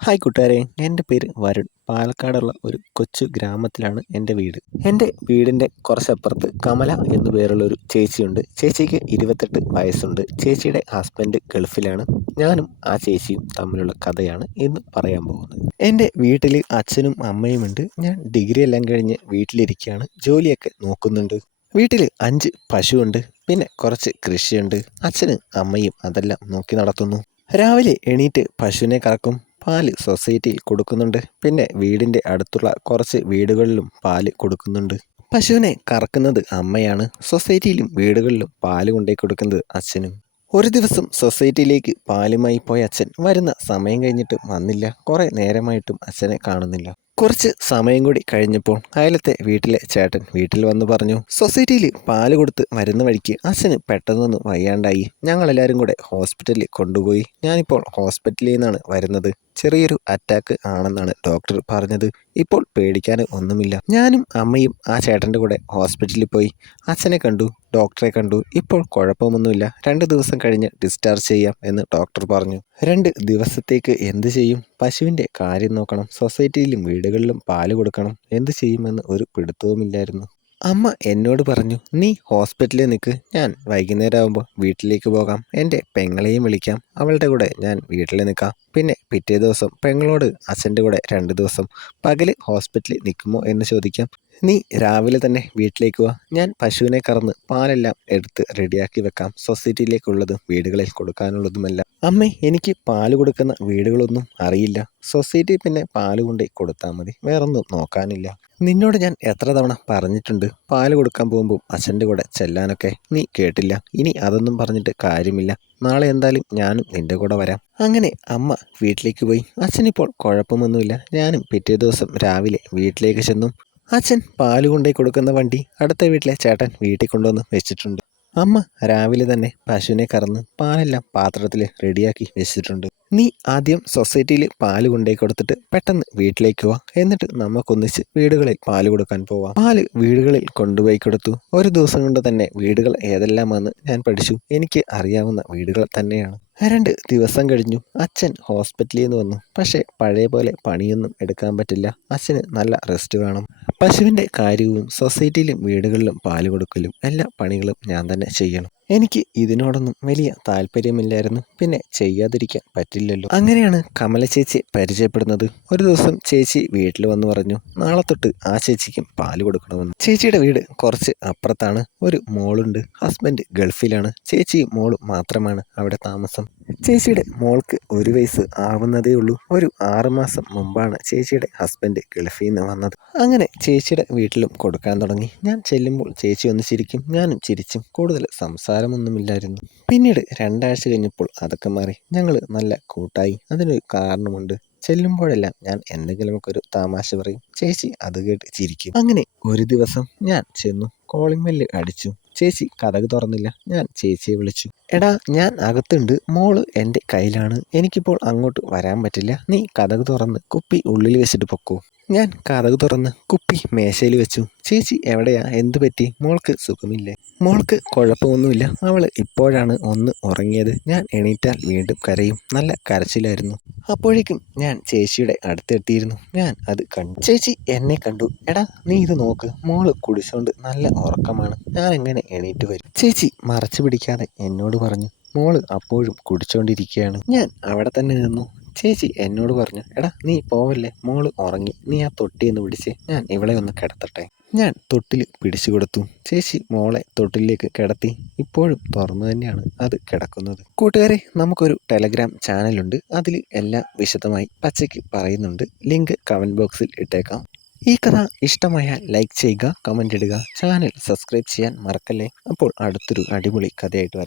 Hi കൂട്ടുകാരെ, എൻ്റെ പേര് വരുൺ. പാലക്കാടുള്ള ഒരു കൊച്ചു ഗ്രാമത്തിലാണ് എൻ്റെ വീട്. എൻ്റെ വീടിൻ്റെ കുറച്ചപ്പുറത്ത് കമല എന്നു പേരുള്ള ഒരു ചേച്ചിയുണ്ട്. ചേച്ചിക്ക് 28 വയസ്സുണ്ട്. ചേച്ചിയുടെ ഹസ്ബൻഡ് ഗൾഫിലാണ്. ഞാനും ആ ചേച്ചിയും തമ്മിലുള്ള കഥയാണ് ഇന്ന് പറയാൻ പോകുന്നത്. എൻ്റെ വീട്ടിൽ അച്ഛനും അമ്മയുമുണ്ട്. ഞാൻ ഡിഗ്രി എല്ലാം കഴിഞ്ഞ് വീട്ടിലിരിക്കുകയാണ്. ജോലിയൊക്കെ നോക്കുന്നുണ്ട്. വീട്ടിൽ 5 പശുവുണ്ട്. പിന്നെ കുറച്ച് കൃഷിയുണ്ട്. അച്ഛനും അമ്മയും അതെല്ലാം നോക്കി നടത്തുന്നു. രാവിലെ എണീറ്റ് പശുവിനെ കറക്കും. പാല് സൊസൈറ്റിയിൽ കൊടുക്കുന്നുണ്ട്. പിന്നെ വീടിൻ്റെ അടുത്തുള്ള കുറച്ച് വീടുകളിലും പാല് കൊടുക്കുന്നുണ്ട്. പശുവിനെ കറക്കുന്നത് അമ്മയാണ്. സൊസൈറ്റിയിലും വീടുകളിലും പാല് കൊണ്ടുപോയി കൊടുക്കുന്നത് അച്ഛനും. ഒരു ദിവസം സൊസൈറ്റിയിലേക്ക് പാലുമായി പോയ അച്ഛൻ വരുന്ന സമയം കഴിഞ്ഞിട്ട് വന്നില്ല. കുറേ നേരമായിട്ടും അച്ഛനെ കാണുന്നില്ല. കുറച്ച് സമയം കൂടി കഴിഞ്ഞപ്പോൾ അയലത്തെ വീട്ടിലെ ചേട്ടൻ വീട്ടിൽ വന്ന് പറഞ്ഞു, സൊസൈറ്റിയിൽ പാല് കൊടുത്ത് വരുന്ന വഴിക്ക് അച്ഛന് പെട്ടെന്നൊന്ന് വയ്യാണ്ടായി. ഞങ്ങളെല്ലാവരും കൂടെ ഹോസ്പിറ്റലിൽ കൊണ്ടുപോയി. ഞാനിപ്പോൾ ഹോസ്പിറ്റലിൽ നിന്നാണ് വരുന്നത്. ചെറിയൊരു അറ്റാക്ക് ആണെന്നാണ് ഡോക്ടർ പറഞ്ഞത്. ഇപ്പോൾ പേടിക്കാൻ ഒന്നുമില്ല. ഞാനും അമ്മയും ആ ചേട്ടൻ്റെ കൂടെ ഹോസ്പിറ്റലിൽ പോയി. അച്ഛനെ കണ്ടു, ഡോക്ടറെ കണ്ടു. ഇപ്പോൾ കുഴപ്പമൊന്നുമില്ല. 2 ദിവസം കഴിഞ്ഞ് ഡിസ്ചാർജ് ചെയ്യാം എന്ന് ഡോക്ടർ പറഞ്ഞു. 2 ദിവസത്തേക്ക് എന്ത് ചെയ്യും? പശുവിൻ്റെ കാര്യം നോക്കണം, സൊസൈറ്റിയിലും വീടുകളിലും പാല് കൊടുക്കണം. എന്ത് ചെയ്യുമെന്ന് ഒരു പിടുത്തവുമില്ലായിരുന്നു. അമ്മ എന്നോട് പറഞ്ഞു, നീ ഹോസ്പിറ്റലിൽ നിൽക്ക്, ഞാൻ വൈകുന്നേരം ആകുമ്പോൾ വീട്ടിലേക്ക് പോകാം. എൻ്റെ പെങ്ങളെയും വിളിക്കാം, അവളുടെ കൂടെ ഞാൻ വീട്ടിൽ നിൽക്കാം. പിന്നെ പിറ്റേ ദിവസം പെങ്ങളോട് അച്ഛൻ്റെ കൂടെ 2 ദിവസം പകല് ഹോസ്പിറ്റലിൽ നിൽക്കുമോ എന്ന് ചോദിക്കാം. നീ രാവിലെ തന്നെ വീട്ടിലേക്ക് വാ, ഞാൻ പശുവിനെ കറന്ന് പാലെല്ലാം എടുത്ത് റെഡിയാക്കി വെക്കാം. സൊസൈറ്റിയിലേക്കുള്ളതും വീടുകളിൽ കൊടുക്കാനുള്ളതുമെല്ലാം. അമ്മേ, എനിക്ക് പാല് കൊടുക്കുന്ന വീടുകളൊന്നും അറിയില്ല. സൊസൈറ്റി പിന്നെ പാല് കൊണ്ടേ കൊടുത്താൽ മതി, വേറൊന്നും നോക്കാനില്ല. നിന്നോട് ഞാൻ എത്ര തവണ പറഞ്ഞിട്ടുണ്ട് പാല് കൊടുക്കാൻ പോകുമ്പോൾ അച്ഛൻ്റെ കൂടെ ചെല്ലാനൊക്കെ? നീ കേട്ടില്ല. ഇനി അതൊന്നും പറഞ്ഞിട്ട് കാര്യമില്ല. നാളെ എന്തായാലും ഞാനും നിൻ്റെ കൂടെ വരാം. അങ്ങനെ അമ്മ വീട്ടിലേക്ക് പോയി. അച്ഛനിപ്പോൾ കുഴപ്പമൊന്നുമില്ല. ഞാനും പിറ്റേ ദിവസം രാവിലെ വീട്ടിലേക്ക് ചെന്നു. അച്ഛൻ പാല് കൊണ്ടുപോയി കൊടുക്കുന്ന വണ്ടി അടുത്ത വീട്ടിലെ ചേട്ടൻ വീട്ടിൽ കൊണ്ടുവന്ന് വെച്ചിട്ടുണ്ട്. അമ്മ രാവിലെ തന്നെ പശുവിനെ കറന്ന് പാലെല്ലാം പാത്രത്തിൽ റെഡിയാക്കി വെച്ചിട്ടുണ്ട്. നീ ആദ്യം സൊസൈറ്റിയിൽ പാല് കൊണ്ടുപോയി കൊടുത്തിട്ട് പെട്ടെന്ന് വീട്ടിലേക്ക് വാ, എന്നിട്ട് നമുക്കൊന്നിച്ച് വീടുകളിൽ പാല് കൊടുക്കാൻ പോവാം. പാല് വീടുകളിൽ കൊണ്ടുപോയി കൊടുത്തു. ഒരു ദിവസം കൊണ്ട് തന്നെ വീടുകൾ ഏതെല്ലാമെന്ന് ഞാൻ പഠിച്ചു. എനിക്ക് അറിയാവുന്ന വീടുകൾ തന്നെയാണ്. 2 ദിവസം കഴിഞ്ഞു. അച്ഛൻ ഹോസ്പിറ്റലിൽ നിന്ന് വന്നു. പക്ഷേ പഴയ പോലെ പണിയൊന്നും എടുക്കാൻ പറ്റില്ല. അച്ഛന് നല്ല റെസ്റ്റ് വേണം. പശുവിൻ്റെ കാര്യവും സൊസൈറ്റിയിലും വീടുകളിലും പാല് കൊടുക്കലും എല്ലാ പണികളും ഞാൻ തന്നെ ചെയ്യണം. എനിക്ക് ഇതിനോടൊന്നും വലിയ താല്പര്യമില്ലായിരുന്നു. പിന്നെ ചെയ്യാതിരിക്കാൻ പറ്റില്ലല്ലോ. അങ്ങനെയാണ് കമല ചേച്ചി പരിചയപ്പെടുന്നത്. ഒരു ദിവസം ചേച്ചി വീട്ടിൽ വന്ന് പറഞ്ഞു, നാളെ തൊട്ട് ആ ചേച്ചിക്കും പാല് കൊടുക്കണമെന്ന്. ചേച്ചിയുടെ വീട് കുറച്ച് അപ്പുറത്താണ്. ഒരു മോളുണ്ട്. ഹസ്ബൻഡ് ഗൾഫിലാണ്. ചേച്ചിയും മോളും മാത്രമാണ് അവിടെ താമസം. ചേച്ചിയുടെ മോൾക്ക് 1 വയസ്സ് ആവുന്നതേ ഉള്ളൂ. ഒരു 6 മാസം മുമ്പാണ് ചേച്ചിയുടെ ഹസ്ബൻഡ് ഗൾഫിൽ നിന്ന് വന്നത്. അങ്ങനെ ചേച്ചിയുടെ വീട്ടിലും കൊടുക്കാൻ തുടങ്ങി. ഞാൻ ചെല്ലുമ്പോൾ ചേച്ചി ഒന്ന് ചിരിക്കും, ഞാനും ചിരിച്ചും. കൂടുതൽ സംസാരമൊന്നുമില്ലായിരുന്നു. പിന്നീട് 2 ആഴ്ച കഴിഞ്ഞപ്പോൾ അതൊക്കെ മാറി. ഞങ്ങൾ നല്ല കൂട്ടായി. അതിനൊരു കാരണമുണ്ട്. ചെല്ലുമ്പോഴെല്ലാം ഞാൻ എന്തെങ്കിലുമൊക്കെ ഒരു തമാശ പറയും. ചേച്ചി അത് കേട്ട് ചിരിക്കും. അങ്ങനെ ഒരു ദിവസം ഞാൻ ചെന്നു. കോളിംഗ് ബെല്ല് അടിച്ചു. ചേച്ചി കതക് തുറന്നില്ല. ഞാൻ ചേച്ചിയെ വിളിച്ചു. എടാ, ഞാൻ അകത്തുണ്ട്. മോള് എൻ്റെ കയ്യിലാണ്. എനിക്കിപ്പോൾ അങ്ങോട്ട് വരാൻ പറ്റില്ല. നീ കതക് തുറന്ന് കുപ്പി ഉള്ളിൽ വെച്ചിട്ട് പൊക്കോ. ഞാൻ കതക് തുറന്ന് കുപ്പി മേശയിൽ വെച്ചു. ചേച്ചി എവിടെയാ? എന്തു പറ്റി? മോൾക്ക് സുഖമില്ലേ? മോൾക്ക് കുഴപ്പമൊന്നുമില്ല. അവൾ ഇപ്പോഴാണ് ഒന്ന് ഉറങ്ങിയത്. ഞാൻ എണീറ്റാൽ വീണ്ടും കരയും. നല്ല കരച്ചിലായിരുന്നു. അപ്പോഴേക്കും ഞാൻ ചേച്ചിയുടെ അടുത്തെത്തിയിരുന്നു. ഞാൻ അത് കണ്ടു. ചേച്ചി എന്നെ കണ്ടു. എടാ, നീ ഇത് നോക്ക്. മോള് കുടിച്ചോണ്ട് നല്ല ഉറക്കമാണ്. ഞാൻ എങ്ങനെ എണീറ്റ് വരും? ചേച്ചി മറച്ചു പിടിക്കാതെ എന്നോട് പറഞ്ഞു. മോള് അപ്പോഴും കുടിച്ചോണ്ടിരിക്കുകയാണ്. ഞാൻ അവിടെ തന്നെ നിന്നു. ചേച്ചി എന്നോട് പറഞ്ഞു, എടാ നീ പോവല്ലേ, മോള് ഉറങ്ങി. നീ ആ തൊട്ടിയൊന്ന് പിടിച്ച്, ഞാൻ ഇവളെ ഒന്ന് കിടത്തട്ടെ. ഞാൻ തൊട്ടിൽ പിടിച്ചു കൊടുത്തു. ചേച്ചി മോളെ തൊട്ടിലേക്ക് കിടത്തി. ഇപ്പോഴും തുറന്നു തന്നെയാണ് അത് കിടക്കുന്നത്. കൂട്ടുകാരെ, നമുക്കൊരു ടെലഗ്രാം ചാനലുണ്ട്. അതിൽ എല്ലാം വിശദമായി പച്ചയ്ക്ക് പറയുന്നുണ്ട്. ലിങ്ക് കമൻറ്റ് ബോക്സിൽ ഇട്ടേക്കാം. ഈ കഥ ഇഷ്ടമായാൽ ലൈക്ക് ചെയ്യുക, കമൻ്റ് ഇടുക, ചാനൽ സബ്സ്ക്രൈബ് ചെയ്യാൻ മറക്കല്ലേ. അപ്പോൾ അടുത്തൊരു അടിപൊളി കഥയായിട്ട് വരാം.